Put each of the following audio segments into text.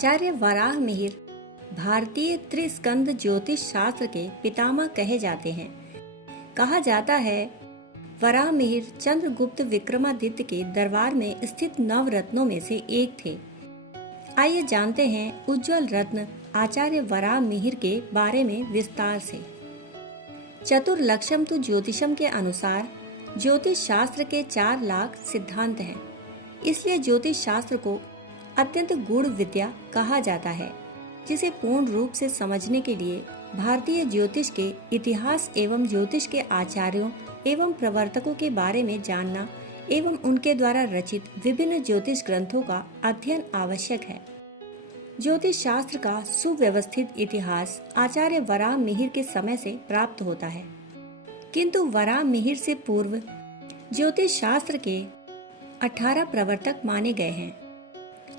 आचार्य वराह मिहिर भारतीय त्रिस्कंद ज्योतिष शास्त्र के पितामह कहे जाते हैं। कहा जाता है वराह मिहिर चंद्रगुप्त विक्रमादित्य के दरबार में स्थित नवरत्नों में से एक थे। आइए जानते हैं उज्जवल रत्न आचार्य वराह मिहिर के बारे में विस्तार से। चतुर्लक्षम तो ज्योतिषम के अनुसार ज्योतिष शास्त्र के 4 लाख सिद्धांत हैं, इसलिए ज्योतिष शास्त्र को अत्यंत गूढ़ विद्या कहा जाता है, जिसे पूर्ण रूप से समझने के लिए भारतीय ज्योतिष के इतिहास एवं ज्योतिष के आचार्यों एवं प्रवर्तकों के बारे में जानना एवं उनके द्वारा रचित विभिन्न ज्योतिष ग्रंथों का अध्ययन आवश्यक है। ज्योतिष शास्त्र का सुव्यवस्थित इतिहास आचार्य वराह मिहिर के समय से प्राप्त होता है, किंतु वराह मिहिर से पूर्व ज्योतिष शास्त्र के 18 प्रवर्तक माने गए हैं।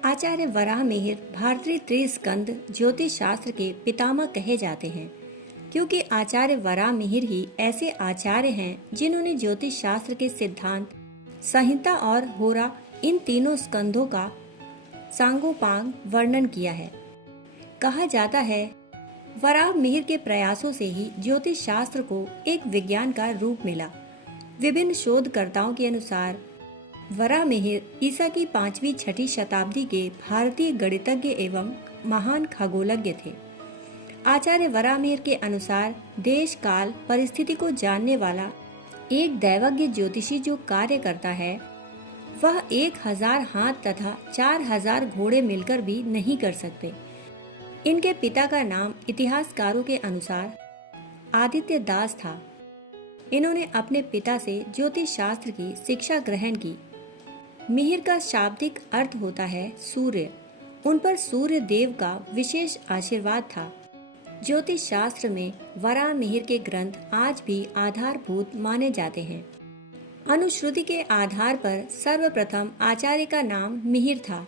आचार्य वराह मिहिर भारतीय त्रिस्कंद ज्योतिष शास्त्र के पितामह कहे जाते हैं, क्योंकि आचार्य वराह मिहिर ही ऐसे आचार्य हैं जिन्होंने ज्योतिष शास्त्र के सिद्धांत, संहिता और होरा इन तीनों स्कंधों का सांगोपांग वर्णन किया है। कहा जाता है वराह मिहिर के प्रयासों से ही ज्योतिष शास्त्र को एक विज्ञान का रूप मिला। विभिन्न शोधकर्ताओं के अनुसार वराह मिहिर ईसा की 5वीं-6वीं शताब्दी के भारतीय गणितज्ञ एवं महान खगोलज्ञ थे। आचार्य वराह मिहिर के अनुसार देश काल परिस्थिति को जानने वाला एक दैवज्ञ ज्योतिषी जो कार्य करता है वह 1000 हाथ तथा 4000 घोड़े मिलकर भी नहीं कर सकते। इनके पिता का नाम इतिहासकारों के अनुसार आदित्य दास था। इन्होंने अपने पिता से ज्योतिष शास्त्र की शिक्षा ग्रहण की। मिहिर का शाब्दिक अर्थ होता है सूर्य। उन पर सूर्य देव का विशेष आशीर्वाद था। ज्योतिष शास्त्र में वराह मिहिर के ग्रंथ आज भी आधारभूत माने जाते हैं। अनुश्रुति के आधार पर सर्वप्रथम आचार्य का नाम मिहिर था।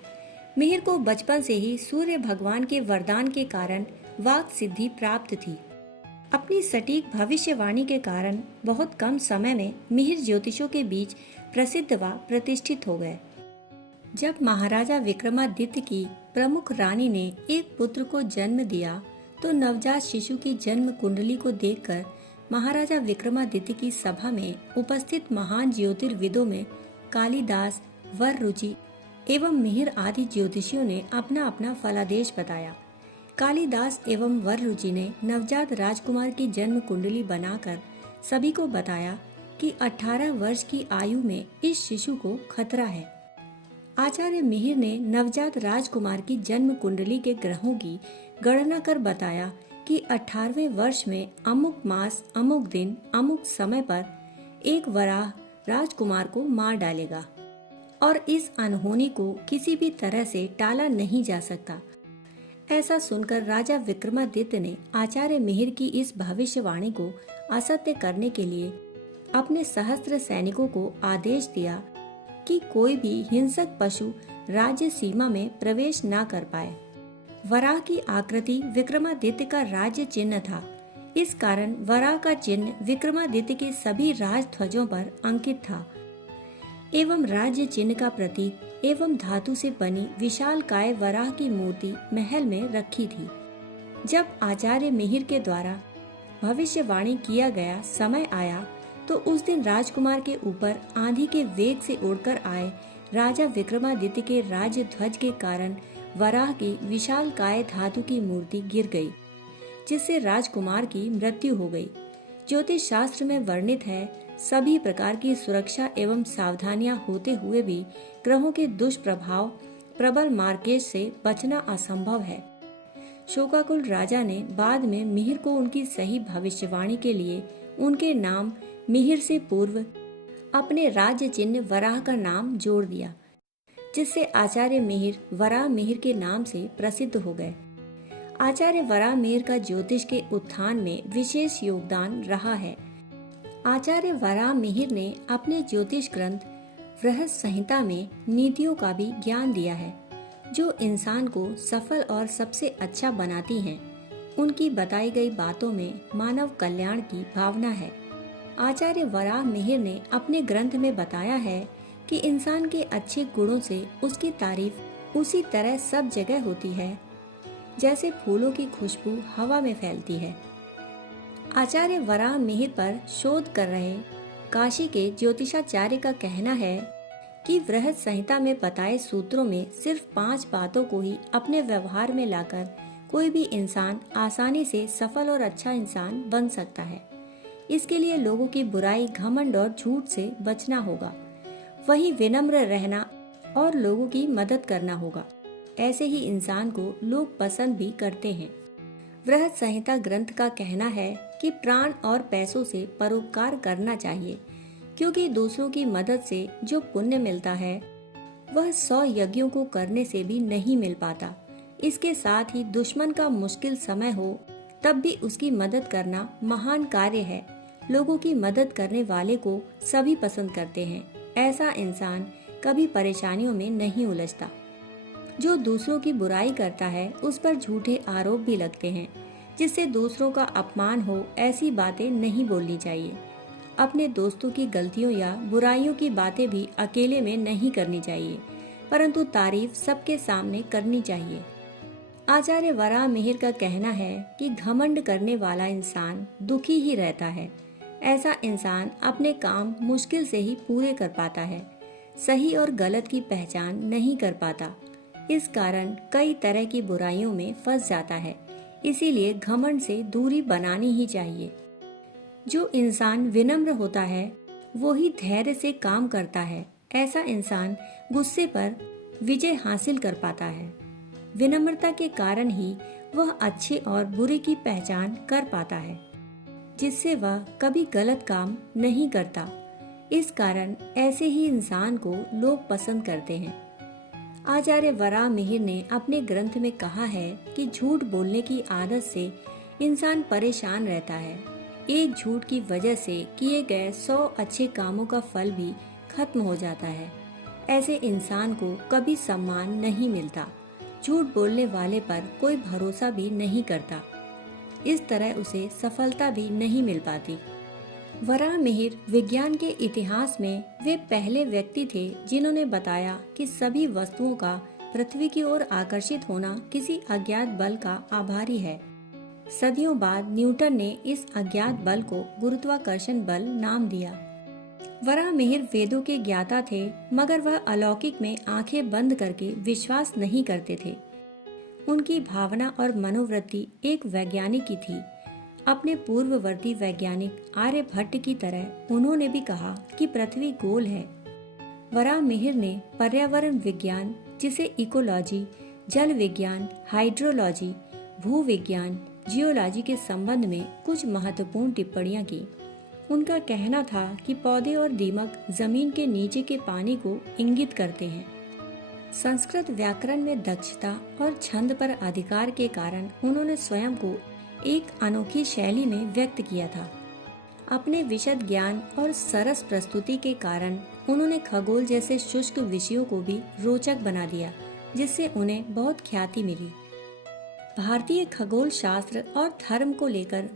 मिहिर को बचपन से ही सूर्य भगवान के वरदान के कारण वाक सिद्धि प्राप्त थी। अपनी सटीक भविष्यवाणी के कारण बहुत कम समय में मिहिर ज्योतिषों के बीच प्रसिद्ध व प्रतिष्ठित हो गए। जब महाराजा विक्रमादित्य की प्रमुख रानी ने एक पुत्र को जन्म दिया तो नवजात शिशु की जन्म कुंडली को देखकर महाराजा विक्रमादित्य की सभा में उपस्थित महान ज्योतिर्विदों में कालिदास, वररुचि एवं मिहिर आदि ज्योतिषियों ने अपना अपना फलादेश बताया। कालिदास एवं वररुचि ने नवजात राजकुमार की जन्म कुंडली बनाकर सभी को बताया कि 18 वर्ष की आयु में इस शिशु को खतरा है। आचार्य मिहिर ने नवजात राजकुमार की जन्म कुंडली के ग्रहों की गणना कर बताया कि 18वें वर्ष में अमुक मास, अमुक दिन, अमुक समय पर एक वराह राजकुमार को मार डालेगा और इस अनहोनी को किसी भी तरह से टाला नहीं जा सकता। ऐसा सुनकर राजा विक्रमादित्य ने आचार्य मिहिर की इस भविष्यवाणी को असत्य करने के लिए अपने सहस्त्र सैनिकों को आदेश दिया कि कोई भी हिंसक पशु राज्य सीमा में प्रवेश न कर पाए। वराह की आकृति विक्रमादित्य का राज्य चिन्ह था। इस कारण वराह का चिन्ह विक्रमादित्य के सभी राजध्वजों पर अंकित था एवं राज्य चिन्ह का प्रतीक एवं धातु से बनी विशालकाय वराह की मूर्ति महल में रखी थी। जब आचार्य मिहिर के द्वारा भविष्यवाणी किया गया समय आया तो उस दिन राजकुमार के ऊपर आंधी के वेग से उड़कर आए राजा विक्रमादित्य के राज्य ध्वज के कारण वराह की विशालकाय धातु की मूर्ति गिर गई, जिससे राजकुमार की मृत्यु हो गई। ज्योतिष शास्त्र में वर्णित है सभी प्रकार की सुरक्षा एवं सावधानियां होते हुए भी ग्रहों के दुष्प्रभाव प्रबल मार्केश से बचना असंभव है। शोकाकुल राजा ने बाद में मिहिर को उनकी सही भविष्यवाणी के लिए उनके नाम मिहिर से पूर्व अपने राज्य चिन्ह वराह का नाम जोड़ दिया, जिससे आचार्य मिहिर वराह मिहिर के नाम से प्रसिद्ध हो गए। आचार्य वराह मिहिर का ज्योतिष के उत्थान में विशेष योगदान रहा है। आचार्य वराह मिहिर ने अपने ज्योतिष ग्रंथ बृहत संहिता में नीतियों का भी ज्ञान दिया है, जो इंसान को सफल और सबसे अच्छा बनाती हैं। उनकी बताई गई बातों में मानव कल्याण की भावना है। आचार्य वराह मिहिर ने अपने ग्रंथ में बताया है कि इंसान के अच्छे गुणों से उसकी तारीफ उसी तरह सब जगह होती है जैसे फूलों की खुशबू हवा में फैलती है। आचार्य वराह मिहिर पर शोध कर रहे काशी के ज्योतिषाचार्य का कहना है कि बृहद संहिता में बताए सूत्रों में सिर्फ 5 बातों को ही अपने व्यवहार में लाकर कोई भी इंसान आसानी से सफल और अच्छा इंसान बन सकता है। इसके लिए लोगों की बुराई, घमंड और झूठ से बचना होगा, वहीं विनम्र रहना और लोगों की मदद करना होगा। ऐसे ही इंसान को लोग पसंद भी करते हैं। बृहद संहिता ग्रंथ का कहना है कि प्राण और पैसों से परोपकार करना चाहिए, क्योंकि दूसरों की मदद से जो पुण्य मिलता है वह 100 यज्ञों को करने से भी नहीं मिल पाता। इसके साथ ही दुश्मन का मुश्किल समय हो तब भी उसकी मदद करना महान कार्य है। लोगों की मदद करने वाले को सभी पसंद करते हैं। ऐसा इंसान कभी परेशानियों में नहीं उलझता। जो दूसरों की बुराई करता है उस पर झूठे आरोप भी लगते हैं, जिससे दूसरों का अपमान हो। ऐसी बातें नहीं बोलनी चाहिए। अपने दोस्तों की गलतियों या बुराइयों की बातें भी अकेले में नहीं करनी चाहिए, परंतु तारीफ सबके सामने करनी चाहिए। आचार्य वराह मिहिर का कहना है कि घमंड करने वाला इंसान दुखी ही रहता है। ऐसा इंसान अपने काम मुश्किल से ही पूरे कर पाता है, सही और गलत की पहचान नहीं कर पाता। इस कारण कई तरह की बुराइयों में फंस जाता है। इसीलिए घमंड से दूरी बनानी ही चाहिए। जो इंसान विनम्र होता है वो ही धैर्य से काम करता है। ऐसा इंसान गुस्से पर विजय हासिल कर पाता है। विनम्रता के कारण ही वह अच्छे और बुरे की पहचान कर पाता है, जिससे वह कभी गलत काम नहीं करता। इस कारण ऐसे ही इंसान को लोग पसंद करते हैं। आचार्य वराह मिहिर ने अपने ग्रंथ में कहा है कि झूठ बोलने की आदत से इंसान परेशान रहता है। एक झूठ की वजह से किए गए 100 अच्छे कामों का फल भी खत्म हो जाता है। ऐसे इंसान को कभी सम्मान नहीं मिलता। झूठ बोलने वाले पर कोई भरोसा भी नहीं करता। इस तरह उसे सफलता भी नहीं मिल पाती। वराह मिहिर विज्ञान के इतिहास में वे पहले व्यक्ति थे जिन्होंने बताया कि सभी वस्तुओं का पृथ्वी की ओर आकर्षित होना किसी अज्ञात बल का आभारी है। सदियों बाद न्यूटन ने इस अज्ञात बल को गुरुत्वाकर्षण बल नाम दिया। वराह मिहिर वेदों के ज्ञाता थे, मगर वह अलौकिक में आंखें बंद करके विश्वास नहीं करते थे। उनकी भावना और मनोवृत्ति एक वैज्ञानिक की थी। अपने पूर्ववर्ती वैज्ञानिक आर्यभट्ट की तरह उन्होंने भी कहा कि पृथ्वी गोल है। वराह मिहिर ने पर्यावरण विज्ञान, जिसे इकोलॉजी, जल विज्ञान, हाइड्रोलॉजी, भूविज्ञान, जियोलॉजी के संबंध में कुछ महत्वपूर्ण टिप्पणियां की। उनका कहना था कि पौधे और दीमक जमीन के नीचे के पानी को इंगित करते हैं। संस्कृत व्याकरण में दक्षता और छंद पर अधिकार के कारण उन्होंने स्वयं को एक अनोखी शैली में व्यक्त किया था। अपने विशद ज्ञान और सरस प्रस्तुति के कारण उन्होंने खगोल जैसे शुष्क विषयों को भी रोचक बना दिया, जिससे उन्हें बहुत ख्याति मिली। भारतीय खगोल शास्त्र और धर्म को लेकर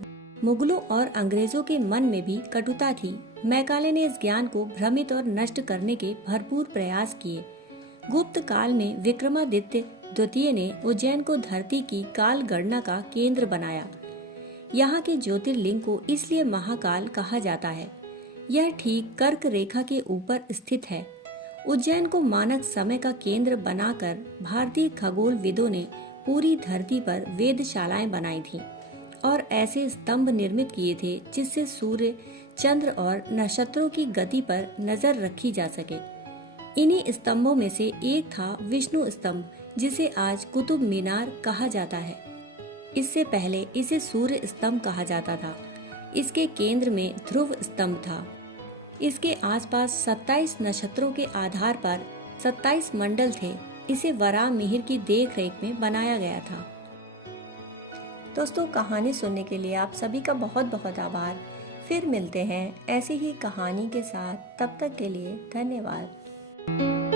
मुगलों और अंग्रेजों के मन में भी कटुता थी। मैकाले ने इस ज्ञान को भ्रमित और नष्ट करने के भरपूर प्रयास किए। गुप्त काल में विक्रमादित्य द्वितीय ने उज्जैन को धरती की काल गणना का केंद्र बनाया। यहाँ के ज्योतिर्लिंग को इसलिए महाकाल कहा जाता है। यह ठीक कर्क रेखा के ऊपर स्थित है। उज्जैन को मानक समय का केंद्र बनाकर भारतीय खगोलविदों ने पूरी धरती पर वेधशालाएं बनाई थीं और ऐसे स्तंभ निर्मित किए थे जिससे सूर्य, चंद्र और नक्षत्रों की गति पर नजर रखी जा सके। इन्हीं स्तंभों में से एक था विष्णु स्तंभ, जिसे आज कुतुब मीनार कहा जाता है। इससे पहले इसे सूर्य स्तंभ कहा जाता था। इसके केंद्र में ध्रुव स्तंभ था। इसके आसपास 27 नक्षत्रों के आधार पर 27 मंडल थे। इसे वराह मिहिर की देखरेख में बनाया गया था। दोस्तों, कहानी सुनने के लिए आप सभी का बहुत बहुत आभार। फिर मिलते हैं ऐसी ही कहानी के साथ। तब तक के लिए धन्यवाद।